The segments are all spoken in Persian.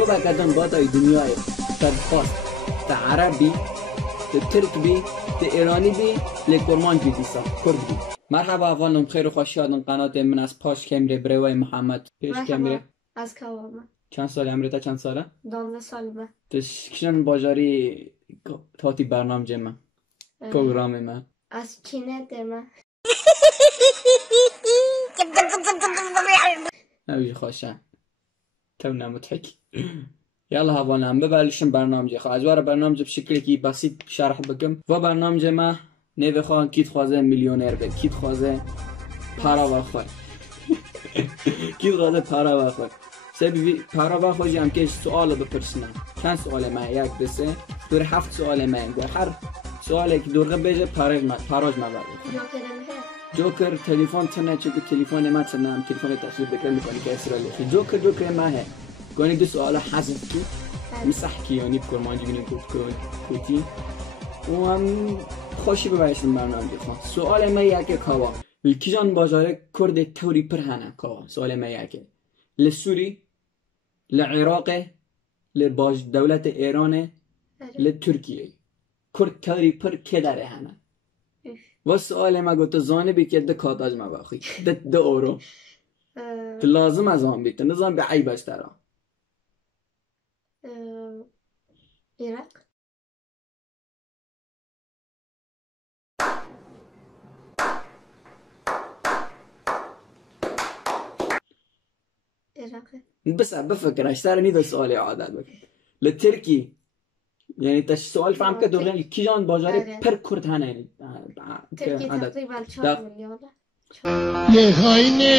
جو بکدن باتای دنیای تدخواست تا عرب بی تا ترک بی تا ایرانی بی لکرمانج بی دیسا کرد بی. مرحبا اولم خیر و خوش آمدین قنات من از پاش کمره بروای محمد. پیش کمره از کوام. چند ساله امریتا چند ساله؟ 12 سال به. تشکیلن باجاری تاتی برنامه جمع پروگرام من از چینه دم. نبی خوشم تو نمتحکی يلا هوانا ببلشم برنامج خو از واره برنامج بشکلی که بسیط شرح بکم و برنامج ما نوی خواه کیت خوازه میلیونر به کیت خوازه پارا بخواه کیت خوازه پارا بخواه سببی پارا بخواه جم که سوال بپرسنم چند سوال ما یک دسته دور 7 سوال ما هر سوالی که دورغه بیجه پاراج ما بگو جوکر تلفن تنه چون تلفن ما تنه هم تلفن تصویر بکر میکنی که اسرائیلی جوکر ما هست کنی دو سوال حذف کی مسح کی یعنی کرمانجی بینی کوتی و هم خوشی ببایشتم برنامه دیخواه سوال ما یکی کوا کی جان بازاره کرد توری پر هنه کوا سوال ما یکی لسوری لعراق لباج دولت ایران لترکیه کرد توری پر که داره هنه و سوال ما گوته زانه بی که ده کاتاج ما باخی ده اورو لازم از آن بیت نظام به عیب است ترا عراق بس بفكر اشتري نيدا سؤالي عادات بك للتركي يعني تش سؤال فهم كده يعني كي جان باجاري پر كرد هنا يعني تركي تقريبا 4 مليون يا خايني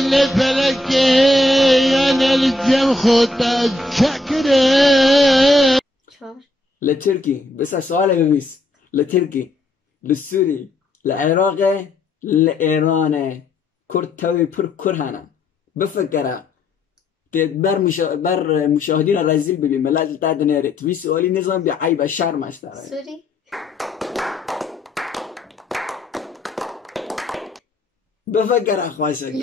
لفلك انا الجم خطا شكرا للتركي بس سؤالي ببيس للتركي للسوري للعراقي لإيراني كرد توي پر كر هنا بفكره بر مشاهدين الرزيل ببي ملال تاع دنيرت وي سؤالي نظام بعيب شرم اشترى سوري بفكر اخواشك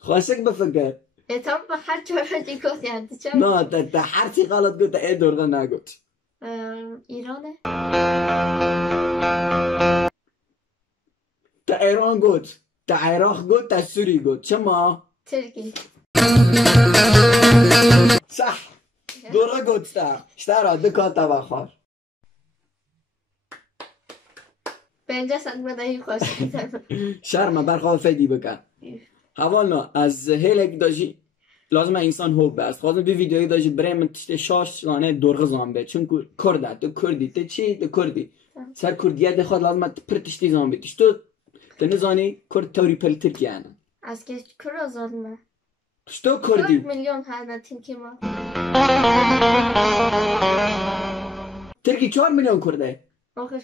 خواشك بفكر اتم بحر چورجی گفت یعنی چه نه تا حرفی غلط گفت ای درغه نگفت ایرانه تا ایران گفت تا عراق گفت تا سوری گفت چما ترکی صح دوره گفت اشترا دکاتا بخور بنجا سنگ بدهی خوش شرم برخواه فیدی بکن حوالا از هیلک داشی لازم انسان هوب است خواستم بی ویدیویی داشی برای من تشت شاش لانه درغه زامبه چون کرده تو کردی تو چی تو کردی سر کردیه ده خواهد لازم پر تشتی زامبه تشتو تنزانی کرد توری پل ترکیه انا از که کرد زالمه تشتو کردی 4 میلیون هنه ترکی ما ترکی 4 میلیون کرده آخر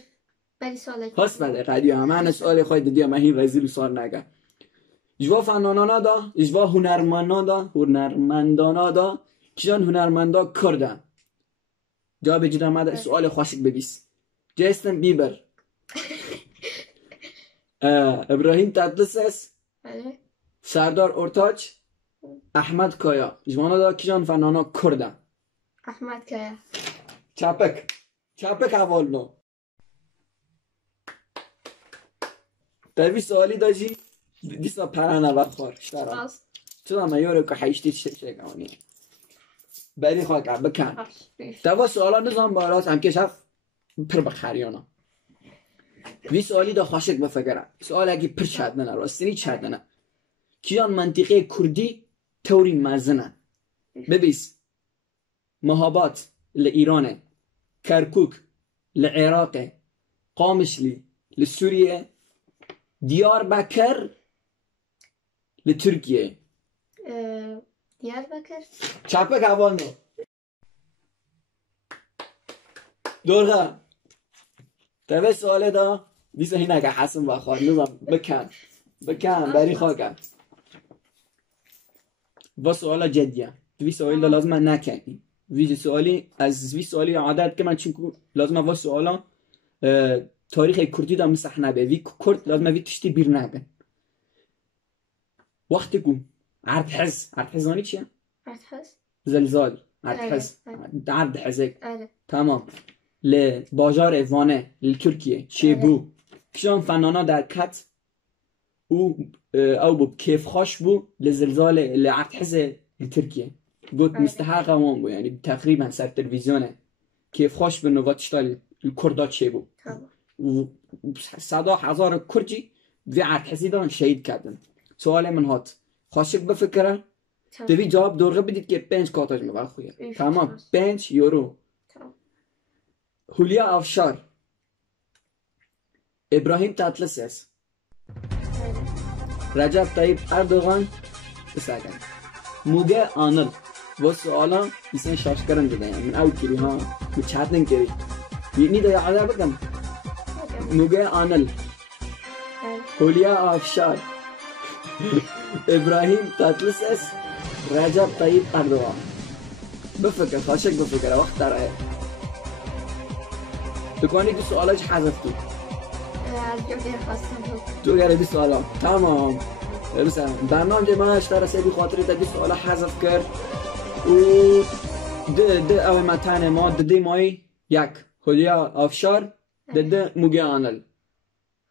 بری ساله هست بده قدیه من سؤال خواهی دیدیم این رزیل و سار نگه جوا فنانانا دا جوا هنرمندانا دا کیان هنرمندا کرده جواب جدا ماده سؤال خوشک ببیس جیستن بیبر ابراهیم تطلسس سردار ارتاج احمد کایا جوانا دا کیان فنانا کرده احمد کایا چپک اول نو تبی سوالی داشی دیسا پرانه بخور اشترا چون ما یورو که حیشتی چشگانی بری خواه که بکن تبا سوالا نظام باراست هم که شف پر بخریانا وی سوالی دا خوشک بفکره سوال اگه پر چهدنه راستینی چهدنه کیان منطقه کردی توری مزنه ببیس مهابات لإيرانه کرکوک لعراقه قامشلی لسوریه دیار بکر لترکیه دیار بکر چپک اول نو دورغه تبه سواله دا دیسه هینه که حسن بخواد نظام بکن بری خواه کن و سوالا جدیه وی سوالی دا لازم نکنی وی سوالی از وی سوالی عادت که من چون لازم و سوالا تاریخ کردی دا مسح نبه وی کرد لازم وی تشتی بیر نبه وقتی کو عردحز زانی چیه؟ عردحز زلزال عردحز آره. عردحزك آره تمام لباجار وانه لتركيا چه شون فنانا در کت او بو کیف خوش بو لزلزال لعردحز لتركيا قلت مستحقه وان بو يعني تقريبا سر تلفزيونه کیف خوش بو نوات شتال الكردات چه بو تمام و صدا هزار کردی وی عردحزی دان شهید کردن سوال من هات خوشک بفکره دوی جواب دورغه بدید که 5 کاتاج میبر خویه تمام 5 یورو تمام هولیا افشار ابراهیم تاتلسس رجب طیب اردوغان بساکن موگه آنل و سوالا ایسان شاشکرن دیده من اوت کری ها بچهتن کری یعنی دا یعاده بکم موگه آنل هولیا افشار ابراهیم تاتلسس رجب طیب اردوغان بفكر خاشك بفكر وقت ترى تكوني دي سؤالات حذف تو الجمهور خاصة تو غير دي سؤالات تمام مثلا برنامج ما اشترى سيدي خاطري دي سؤالات حذف كر و ده او متن ما دي ماي يك هوليا افشار ده موجي انل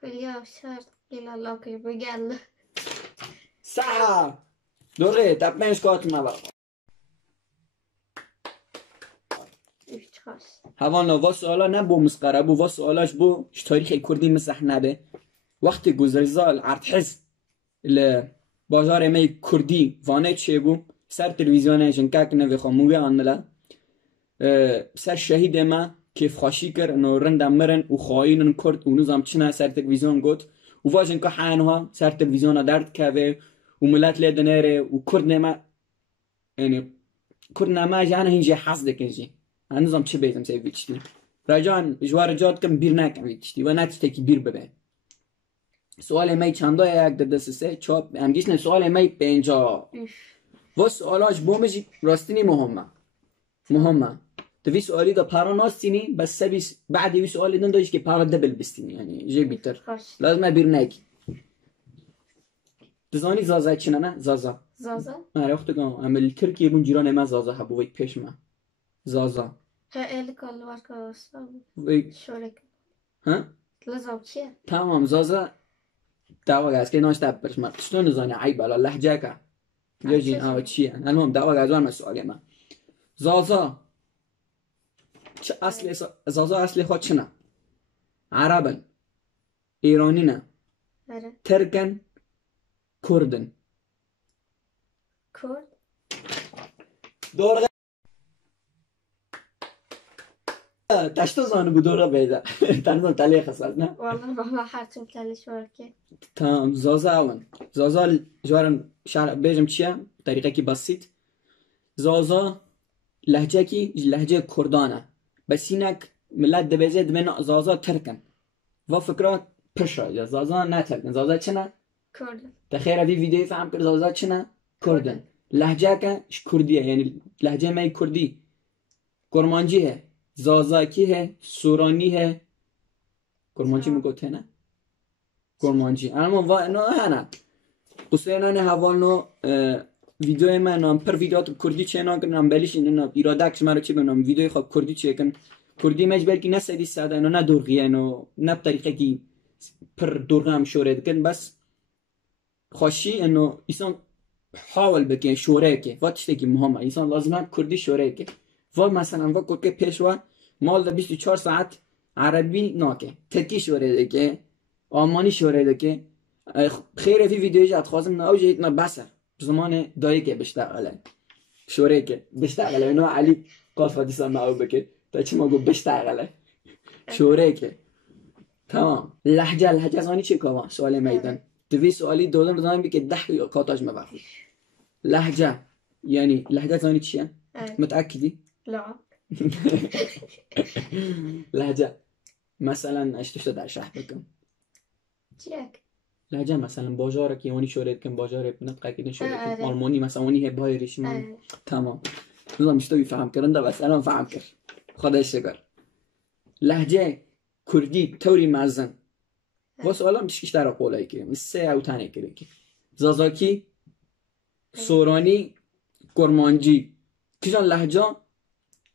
هوليا افشار الى الله كي بقال صح دوره تاب مش كات ما بقى هوانا و سوالا نه بو مسقره بو و سوالاش بو تاریخ کردی مسح نبه وقتی گذرزال عردحز بازار می کردی وانه چه بو سر تلویزیونه جنکک نوی خاموگه آنلا سر شهید ما کیف خاشی کر انو رندم مرن و خواهینن کرد و نظام چنه سر تلویزیون گوت و واجن که حانها سر تلویزیون درد که و ملت لیدنره و کرد نما یعنی کرد نما جانه هنجی حظ دکنجی هنوزم چه بیزم سی ویچتی راجان جوار جاد کم بیر نکن ویچتی و نتیجه کی بیر ببین سوال می چنده یک ده سه چاپ امگیش نه سوال می 50 و سوالاش بومجی راستینی مهمه دوی سوالی دا پارا ناستینی بس سبیس بعدی وی سوالی دن داشت که پارا دبل بستینی یعنی جه بیتر لازم بیر نکی دزانی زازا چنه نه زازا نه وقت گم عمل ترکیه بون جیران ما زازا هبوی پیش ما زازا هل کل ورکا شورک ها لازم چیه تمام زازا دعوا از که ناش تبرش ما شلون نزانی عیب على لهجه که جاجین آوا چیه المهم دعوا از من سوال ما زازا چه اصلی زازا اصلی خود چنه عربن ایرانی نه ترکن کردن کرد دور تشتو زانو بدورا بیدا تنظیم تلیه خسال نه والله حرتم تلیش ورکه تمام زازا اون زازا جوارن شهر بیجم چیه طریقه کی بسیط زازا لهجه کی لهجه کردانه بس اینک ملت دبیجه دمنا زازا ترکن و فکرات پشا یا زازا نه ترکن زازا چنه کردن تخیل دی ویدیو فهم کرد زازا چنه کردن لهجه که کردیه یعنی لهجه می کردی کرمانجی ہے زازاکی ہے سورانی ہے کرمانجی میگوته نه کرمانجی اما و نه هنه قصیرانه حوالنو ویدیو من نام پر ویدیوات کردی چه نام بلیش اینا ایرادکش مرا چی بنام ویدیو خواب کردی چه کن کردی مجبور کی نه سدی ساده نه دورگیه نه بطریقه کی پر دورگه هم شورید کن بس خوشی انه ایسان حاول بکن شوره که و تشتکی مهمه ایسان لازمه کردی شوره که و مثلا وقت که پیشوا مال ده 24 ساعت عربی ناکه ترکی شوره که آلمانی شوره که خیره فی ویدیوی جات خوازم نه اوجه ایتنا بسر زمان دایی که بشتغله شوره که بشتغله اینو علی قاف حدیثا معو بکه تا چی ما گو بشتغله شوره که تمام لهجه زانی چی که سوال میدن دوی سوالی دولن رزایم بی که 10 کاتاج مبخوی لهجه یعنی لهجه زانی چیه؟ متأکدی؟ لا لهجه مثلا اشتشت در شهر بکن چیک لهجه مثلا باجاره که اونی شورید کن باجاره نطقه که نشورید کن آلمانی مثلا اونی هی بایریش من تمام نظام اشتوی فهم کرنده بس الان فهم کرد خدا شکر لهجه کردی توری مزن و سوالا میشکش در قولایی که سه او تنه کرده که زازاکی سورانی کرمانجی کیشان لهجه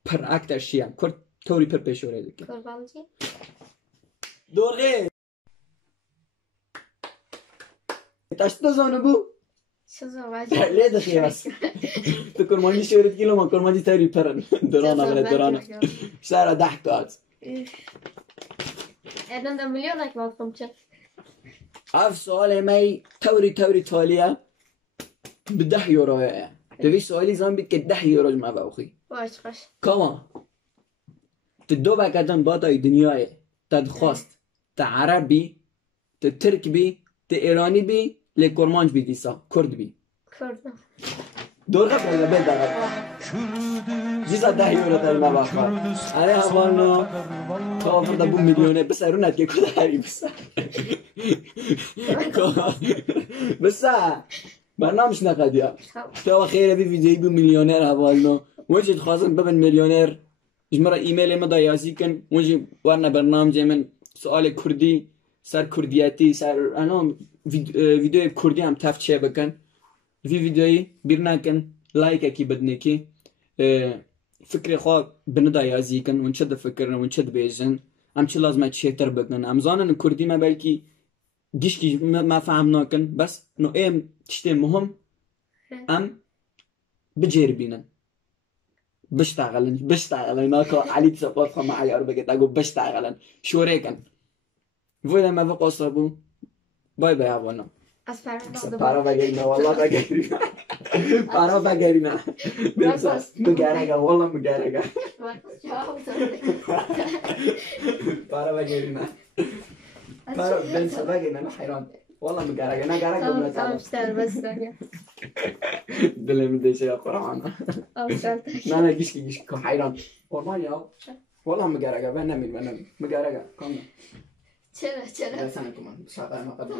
پر اکترشی هم کرد توری پر پیشوره دیگه کرمانجی دوغه تشت زانو بو شزا ليه دخيل بس تكون ماني شورت كيلو ما كون ماني تاري برن درانا ولا درانا سارة ضحكات ادن ده مليون اكبر فهمت عارف سؤال ماي توري تالية بده يورو تبي سؤالي زمان بيت كده يورو ما بأخي باش باش كما تدو بكتن باطاي دنياي تدخواست تعربي تتركبي تإيراني بي لكرمانج بي ديسا كرد بي كردم دورغة ولا بيت دارت جيزا 10 يورو تاني ما بخواه أنا هوانو كافر ده بو مليونه بس أرونت كي كده هاري بس برنامج نقديا تو خير في فيديو بو مليونير هوانو وجد خاصن ببن مليونير جمرة إيميل مدا يازيكن وجد ورنا برنامج من سؤال كردي سر كردياتي سر أنا فيديو كردي هم تفت بكن في فيديوي بيرناكن لايك اكي بدنيكي فكري خواه بندا يازيكن ونشد فكرنا ونشد بيزن امچه لازمه تشيتر بكن امزانن كردي ما بلكي گشكي ما فهمناكن بس نو ايم تشتي مهم ام بجربينن بشتغلن ناكو علي تصفات خو معي اربقت اقول بشتغلن شوريكن فويدا ما بقصبو باي باي هوانا para bagaimana والله bagaimana para bagaimana مقارقة والله مقارقة para bagaimana para بنسى bagaimana حيران والله مقارقة أنا قارقة ولا تعرف بس دلهم ديش يا قرآن أنا جيش حيران والله يا والله مقارقة بنامي مقارقة كم چرا سنة كمان شغال ما قبل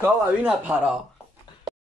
كوا وينا para